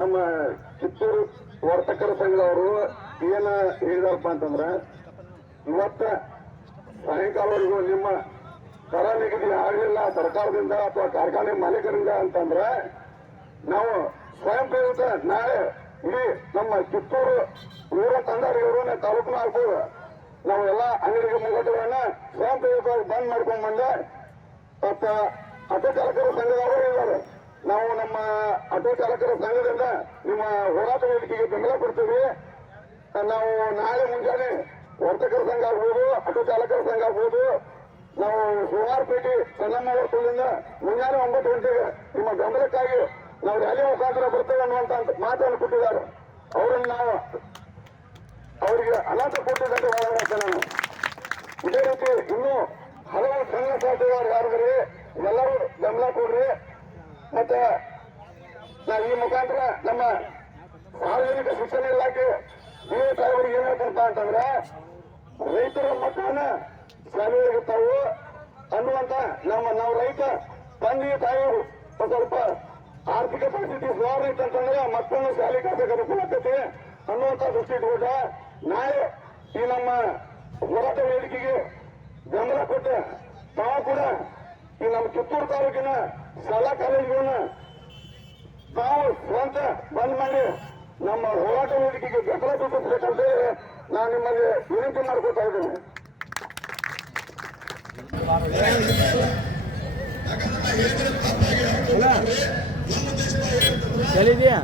ನಮ್ಮ ಕಿತ್ತೂರು ವರ್ತಕರ ಸಂಘದವರು ಏನ ಹೇಳಿದಾರಪ್ಪ ಅಂತಂದ್ರ ಇವತ್ತ ಸಾಯಂಕಾಲವರೆಗೂ ನಿಮ್ಮ ಕರ ನಿಗದಿ ಆಗಲಿಲ್ಲ ಸರ್ಕಾರದಿಂದ ಅಥವಾ ಕಾರ್ಖಾನೆ ಮಾಲೀಕರಿಂದ ಅಂತಂದ್ರ ನಾವು ಸ್ವಯಂ ಪ್ರೇರಿತ ನಾಳೆ ಇಡೀ ನಮ್ಮ ಕಿತ್ತೂರು ಊರ ತಂದಾರಿಯವರು ತಾಲೂಕಿನ ಆಗ್ಬೋದು ನಾವು ಎಲ್ಲಾ ಅಂಗಡಿಗೆ ಮುಗ್ಗಟ್ಟುಗಳನ್ನ ಸ್ವಯಂ ಪ್ರೇರಿತವಾಗಿ ಬಂದ್ ಮಾಡ್ಕೊಂಡ್ ಬಂದೆ ಆಟೋ ಚಾಲಕರ ಸಂಘದವರು ಇದ್ದಾರೆ. ನಾವು ನಮ್ಮ ಆಟೋ ಚಾಲಕರ ಸಂಘದಿಂದ ನಿಮ್ಮ ಹೋರಾಟ ವೇದಿಕೆಗೆ ಬೆಂಬಲ ಕೊಡ್ತೀವಿ. ನಾವು ನಾಳೆ ಮುಂಜಾನೆ ವರ್ತಕರ ಸಂಘ ಆಗ್ಬೋದು, ಆಟೋ ಚಾಲಕರ ಸಂಘ ಆಗ್ಬೋದು, ನಾವು ಸೋಮಾರಪೇಟೆ ಚೆನ್ನಮ್ಮ ಹೊರತುಳಿಂದ ಮುಂಜಾನೆ 9 ಗಂಟೆಗೆ ನಿಮ್ಮ ಬೆಂಬಲಕ್ಕಾಗಿ ನಾವು ರ್ಯಾಲಿ ಮುಖಾಂತರ ಬರ್ತೇವೆ ಅನ್ನುವಂತ ಮಾತನ್ನು ಕೊಟ್ಟಿದ್ದಾರೆ. ಅವರನ್ನು ನಾವು ಅವರಿಗೆ ಅನಾಥ ಕೊಟ್ಟಿದ್ದಂತೆ ಮಾತಾಡ್ತೇನೆ ನಾನು. ಇದೇ ರೀತಿ ಇನ್ನೂ ಹಲವು ಸಂಘ ಸಂಸ್ಥೆಗಳು ಯಾರಿದ್ರೆ ಎಲ್ಲರೂ ಬೆಂಬಲ ಕೊಡ್ರಿ. ಮತ್ತೆ ನಾವು ಈ ಮುಖಾಂತರ ನಮ್ಮ ಸಾರ್ವಜನಿಕ ಶಿಕ್ಷಣ ಇಲಾಖೆ ಸಾಹೇಬರಿಗೆ ಏನ್ ಹೇಳ್ತಂತ ಅಂತಂದ್ರೆ ರೈತರ ಮಕ್ಕಳನ್ನ ಶಾಲೆಗಳಿಗೆ ತಾವು ಅನ್ನುವಂತ ನಾವು ರೈತ ತಂದೆ ತಾಯಿಯವರು ಸ್ವಲ್ಪ ಆರ್ಥಿಕ ಪರಿಸ್ಥಿತಿ ಸುಧಾರಣೆ ಅಂತಂದ್ರೆ ಮಕ್ಕಳನ್ನು ಶಾಲೆ ಕಳ್ಸಕ್ಕೆ ಅನುಕೂಲ ಆಗ್ತೈತಿ ಅನ್ನುವಂತ ದೃಷ್ಟಿ ಇಟ್ಕೊಂಡ ನಾಳೆ ಈ ನಮ್ಮ ಹೋರಾಟ ವೇದಿಕೆಗೆ ಬೆಂಬಲ ಕೊಟ್ಟ ತಾವು ಕೂಡ ಈ ನಮ್ಮ ಕಿತ್ತೂರು ತಾಲೂಕಿನ ಶಾಲಾ ಕಾಲೇಜುಗಳನ್ನ ತಾವು ಸ್ವಂತ ಬಂದ್ ಮಾಡಿ ನಮ್ಮ ಹೋರಾಟ ವೇದಿಕೆಗೆ ಬೆಂಬಲ ಸೂಚಿಸಬೇಕಂತ ನಾನು ನಿಮ್ಮಲ್ಲಿ ವಿನಂತಿ ಮಾಡ್ಕೊತಾ ಇದ್ದೇನೆ. ಹೇಳಿದ್ಯಾ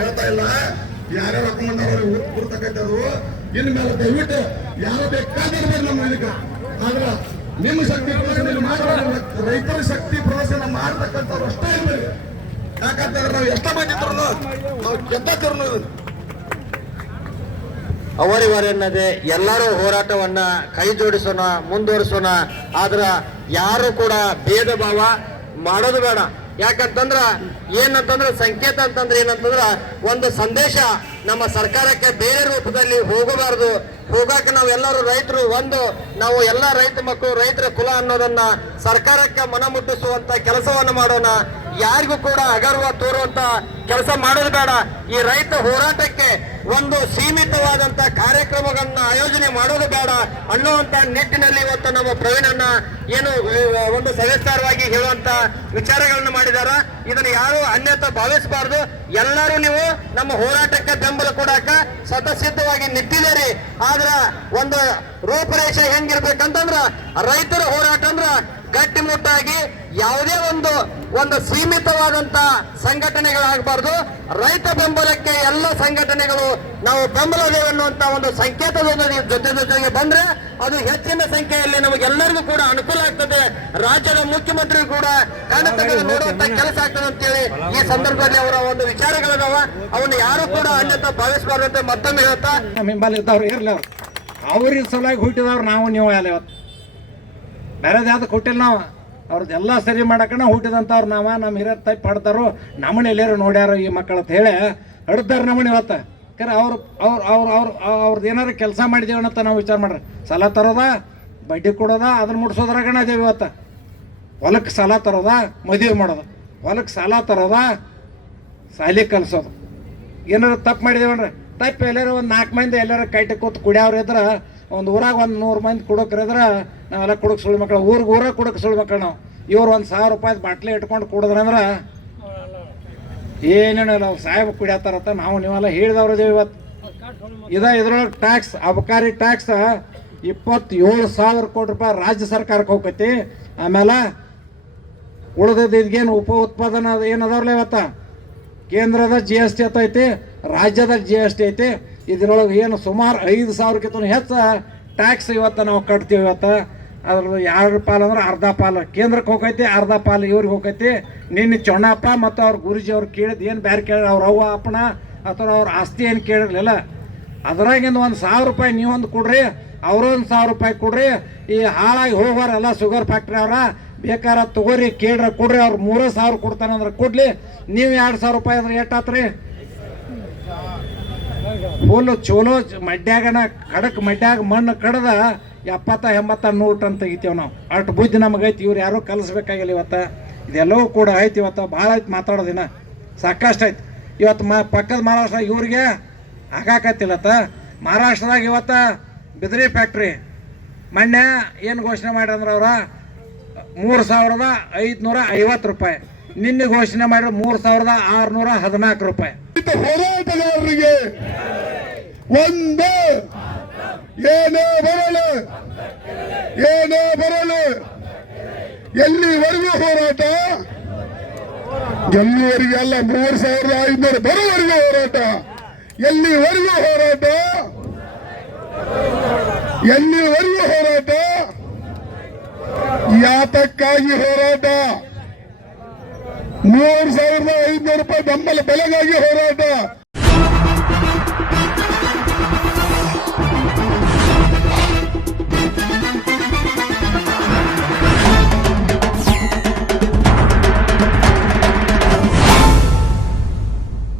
ಹೇಳ್ತಾ ಇಲ್ಲ, ಯಾರ್ಯಾರು ಹಾಕೊಂಡ್ರು ಗುರ್ತಕ್ಕಂಥವ್ರು ಇನ್ ಮೇಲೆ ದಯವಿಟ್ಟು ಯಾರು ಬೇಕಾದ್ರೆ ನಮ್ಮ ಇದಕ್ಕೆ ಆದ್ರೆ ನಿಮ್ಮ ಶಕ್ತಿ ಪ್ರದರ್ಶನ ಮಾತ್ರ ರೈತರ ಶಕ್ತಿ ಪ್ರದರ್ಶನ ಮಾಡ್ತಕ್ಕಂಥವ್ರು ಅಷ್ಟೇ ಇರ್ಬೇಕು. ಯಾಕಂತಂದ್ರೆ ನಾವು ಎಷ್ಟ ಬಂದಿದ್ರು ನಾವು ಗೆದ್ದರು ಅವರಿವರೆನ್ನದೆ ಎಲ್ಲರೂ ಹೋರಾಟವನ್ನ ಕೈ ಜೋಡಿಸೋಣ, ಮುಂದುವರಿಸೋಣ. ಆದ್ರ ಯಾರು ಕೂಡ ಭೇದ ಭಾವ ಮಾಡೋದು ಬೇಡ. ಯಾಕಂತಂದ್ರ ಏನಂತಂದ್ರ ಸಂಕೇತ ಅಂತಂದ್ರೆ ಏನಂತಂದ್ರ ಒಂದು ಸಂದೇಶ ನಮ್ಮ ಸರ್ಕಾರಕ್ಕೆ ಬೇರೆ ರೂಪದಲ್ಲಿ ಹೋಗಬಾರದು. ಹೋಗಾಕ ನಾವೆಲ್ಲರೂ ರೈತರು ನಾವು ಎಲ್ಲ ರೈತ ಮಕ್ಕಳು ರೈತರ ಕುಲ ಅನ್ನೋದನ್ನ ಸರ್ಕಾರಕ್ಕೆ ಮನಮುಟ್ಟಿಸುವಂತ ಕೆಲಸವನ್ನು ಮಾಡೋಣ. ಯಾರಿಗೂ ಕೂಡ ಅಗರ್ವ ತೋರುವಂತ ಕೆಲಸ ಮಾಡೋದು ಬೇಡ. ಈ ರೈತ ಹೋರಾಟಕ್ಕೆ ಒಂದು ಸೀಮಿತವಾದಂತ ಕಾರ್ಯಕ್ರಮಗಳನ್ನ ಆಯೋಜನೆ ಮಾಡೋದು ಬೇಡ ಅನ್ನುವಂತ ನಿಟ್ಟಿನಲ್ಲಿ ಇವತ್ತು ನಮ್ಮ ಪ್ರವೀಣನ್ನ ಏನು ಒಂದು ಸವಿಸ್ತಾರವಾಗಿ ಹೇಳುವಂತ ವಿಚಾರಗಳನ್ನ ಮಾಡಿದಾರ. ಇದನ್ನು ಯಾರು ಅನ್ಯತಾ ಭಾವಿಸಬಾರದು. ಎಲ್ಲರೂ ನೀವು ನಮ್ಮ ಹೋರಾಟಕ್ಕೆ ಬೆಂಬಲ ಕೊಡಾಕ ಸ್ವತಃಸಿದ್ಧವಾಗಿ ನಿಂತಿದ್ದೀರಿ. ಆದ್ರ ಒಂದು ರೂಪರೇಷೆ ಹೆಂಗಿರ್ಬೇಕಂತಂದ್ರ ರೈತರ ಹೋರಾಟ ಅಂದ್ರ ಗಟ್ಟಿಮುಟ್ಟಾಗಿ ಯಾವುದೇ ಒಂದು ಸೀಮಿತವಾದಂತ ಸಂಘಟನೆಗಳಾಗಬಾರ್ದು. ರೈತ ಬೆಂಬಲಕ್ಕೆ ಎಲ್ಲ ಸಂಘಟನೆಗಳು ನಾವು ಬೆಂಬಲದೇವೆ ಅನ್ನುವಂತ ಒಂದು ಸಂಕೇತದೊಂದಿಗೆ ಜೊತೆಗೆ ಬಂದ್ರೆ ಅದು ಹೆಚ್ಚಿನ ಸಂಖ್ಯೆಯಲ್ಲಿ ನಮಗೆಲ್ಲರಿಗೂ ಕೂಡ ಅನುಕೂಲ ಆಗ್ತದೆ. ರಾಜ್ಯದ ಮುಖ್ಯಮಂತ್ರಿ ಕೂಡ ಕಣ್ಣು ತೆಗೆದು ನೋಡುವಂತ ಕೆಲಸ ಆಗ್ತದೆ ಅಂತೇಳಿ ಈ ಸಂದರ್ಭದಲ್ಲಿ ಅವರ ಒಂದು ವಿಚಾರಗಳಿದಾವ. ಅವನ್ನ ಯಾರು ಕೂಡ ಅನ್ಯತಾ ಭಾವಿಸಬಾರ್ದು ಅಂತ ಮತ್ತೊಮ್ಮೆ ಹೇಳ್ತಾ ಬೆಂಬಲಿದ್ದವ್ರು ಇರ್ಲಿ ಅವ್ರಿಗೆ ಸಲುವಾಗಿ ಹುಟ್ಟಿದವ್ರು ನಾವು ನೀವು ಅಲ್ಲ. ಇವತ್ತು ಬೇರೆದು ಯಾವ್ದು ಹುಟ್ಟಿಲ್ಲ. ನಾವು ಅವ್ರದ್ದೆಲ್ಲ ಸರಿ ಮಾಡಕಣ ಹುಟ್ಟಿದಂಥವ್ರು ನಮ್ಮ ಹಿರಿಯರು ತಪ್ಪು ಪಡ್ತಾರೋ ನಮ್ಮನೆ ಎಲ್ಲರೂ ನೋಡ್ಯಾರ ಈ ಮಕ್ಕಳು ಅಂತ ಹೇಳಿ ಹಿಡ್ದಾರ ನಮ್ಮನೆ ಇವತ್ತು. ಯಾಕಂದ್ರೆ ಅವ್ರದ್ದು ಏನಾರು ಕೆಲಸ ಮಾಡಿದೇವನಂತ ನಾವು ವಿಚಾರ ಮಾಡ್ರಿ. ಸಾಲ ತರೋದ, ಬಡ್ಡಿ ಕೊಡೋದ, ಅದನ್ನ ಮುಟ್ಸೋದ್ರಾಗಣ ಅದೇವಿ. ಇವತ್ತು ಹೊಲಕ್ಕೆ ಸಾಲ ತರೋದ, ಮದುವೆ ಮಾಡೋದು, ಹೊಲಕ್ಕೆ ಸಾಲ ತರೋದ, ಸಾಲಿ ಕಲಿಸೋದು. ಏನಾರು ತಪ್ಪು ಮಾಡಿದೇವನ್ರಿ ತಪ್ಪು ಎಲ್ಲರೂ ಒಂದು 4 ಮಂದಿ ಎಲ್ಲರೂ ಕೈಟಿ ಕೂತು ಕುಡಿಯವ್ರು ಇದ್ರೆ ಒಂದು ಊರಾಗ 100 ಮಂದಿ ಕುಡೋಕ್ರಿದ್ರೆ ನಾವೆಲ್ಲ ಕುಡಕ್ಕೆ ಸುಳ್ಳು ಮಕ್ಕಳು ಊರಾಗ ಕುಡಕ್ಕೆ ಸುಳ್ಳು ಮಕ್ಕಳು ನಾವು. ಇವ್ರು 1000 ರೂಪಾಯಿ ಬಾಟ್ಲಿ ಇಟ್ಕೊಂಡು ಕುಡಿದ್ರಂದ್ರೆ ಏನೇನಿಲ್ಲ ಅವ್ರು ಸಾಹೇಬ್ ಕುಡಿಯತ್ತಾರತ್ತ ನಾವು ನೀವೆಲ್ಲ ಹೇಳಿದವ್ರು ಇದೇವಿ. ಇವತ್ತು ಇದ್ರೊಳಗೆ ಟ್ಯಾಕ್ಸ್ ಅಬಕಾರಿ ಟ್ಯಾಕ್ಸ್ 27,000 ಕೋಟಿ ರೂಪಾಯಿ ರಾಜ್ಯ ಸರ್ಕಾರಕ್ಕೆ ಹೋಗ್ತೈತಿ. ಆಮೇಲೆ ಉಳಿದದ್ದು ಇದಕ್ಕೇನು ಉತ್ಪಾದನಾ ಏನದವ್ರಲ್ಲ ಇವತ್ತು ಕೇಂದ್ರದ GST ಐತಿ, ರಾಜ್ಯದ GST ಐತಿ. ಇದ್ರೊಳಗೆ ಏನು ಸುಮಾರು 5,000ಕ್ಕಿಂತ ಹೆಚ್ಚು ಟ್ಯಾಕ್ಸ್ ಇವತ್ತು ನಾವು ಕಟ್ತೀವಿ. ಇವತ್ತು ಅದ್ರದ್ದು 2 ಪಾಲು ಅಂದ್ರೆ ಅರ್ಧ ಪಾಲು ಕೇಂದ್ರಕ್ಕೆ ಹೋಗೈತಿ, ಅರ್ಧ ಪಾಲು ಇವ್ರಿಗೆ ಹೋಗೈತಿ. ನಿನ್ನೆ ಚೊಣ್ಣಪ್ಪ ಮತ್ತು ಅವ್ರ ಗುರುಜಿ ಅವ್ರು ಕೇಳಿದ್ ಏನು ಬೇರೆ ಕೇಳಿ ಅವ್ರ ಅವ್ವ ಅಪ್ಪನ ಅಥವಾ ಅವ್ರ ಆಸ್ತಿ ಏನು ಕೇಳಿರಲಿಲ್ಲ. ಅದ್ರಾಗಿಂದ 1,000 ರೂಪಾಯಿ ನೀವೊಂದು ಕೊಡ್ರಿ, ಅವ್ರೊಂದು 1,000 ರೂಪಾಯಿ ಕೊಡ್ರಿ. ಈ ಹಾಳಾಗಿ ಹೋಗೋರೆಲ್ಲ ಶುಗರ್ ಫ್ಯಾಕ್ಟ್ರಿ ಅವರ ಬೇಕಾರೆ ತಗೋರಿ ಕೇಳ್ರಿ ಕೊಡ್ರಿ. ಅವ್ರು 3,000 ಕೊಡ್ತಾನಂದ್ರೆ ಕೊಡ್ಲಿ. ನೀವು 2,000 ರೂಪಾಯಿ ಅಂದ್ರೆ ಎಷ್ಟಾತ್ರಿ? ಫುಲ್ ಚೋಲೋ ಮಡ್ಯಾಗನ ಕಡಕ್ ಮಡ್ಯಾಗ ಮಣ್ಣು ಕಡ್ದ 70 80 100 ಟನ್ ತೆಗಿತೀವಿ ನಾವು. ಅಷ್ಟು ಬುದ್ಧಿ ನಮಗೈತಿ. ಇವ್ರು ಯಾರೋ ಕಲಿಸ್ಬೇಕಾಗಿಲ್ಲ ಇವತ್ತು. ಇದೆಲ್ಲವೂ ಕೂಡ ಐತಿ. ಇವತ್ತು ಭಾಳ ಐತಿ ಮಾತಾಡೋದಿನ, ಸಾಕಷ್ಟು ಐತಿ. ಇವತ್ತು ಪಕ್ಕದ ಮಹಾರಾಷ್ಟ್ರ ಇವ್ರಿಗೆ ಆಗಾಕತ್ತಿಲ್ಲತ್ತ. ಮಹಾರಾಷ್ಟ್ರದಾಗ ಇವತ್ತು ಬಿದಿರಿ ಫ್ಯಾಕ್ಟ್ರಿ ಮೊನ್ನೆ ಏನು ಘೋಷಣೆ ಮಾಡ್ರಂದ್ರೆ ಅವ್ರ 3,550 ರೂಪಾಯಿ. ನಿನ್ನೆ ಘೋಷಣೆ ಮಾಡಿದ್ರೆ 3,614 ರೂಪಾಯಿ. ಹೋರಾಟಗಾರರಿಗೆ ಒಂದು ಏನೇ ಬರಲು ಎಲ್ಲಿವರೆಗೂ ಹೋರಾಟ, ಎಲ್ಲಿವರೆಗೆ ಅಲ್ಲ, 3,500 ಬರೋವರೆಗೂ ಹೋರಾಟ, ಎಲ್ಲಿವರೆಗೂ ಹೋರಾಟ, ಎಲ್ಲಿವರೆಗೂ ಹೋರಾಟ, ಯಾತಕ್ಕಾಗಿ ಹೋರಾಟ, 3,500 ರೂಪಾಯಿ ಬೆಂಬಲ ಬೆಲೆಗಾಗಿ ಹೋರಾಟ.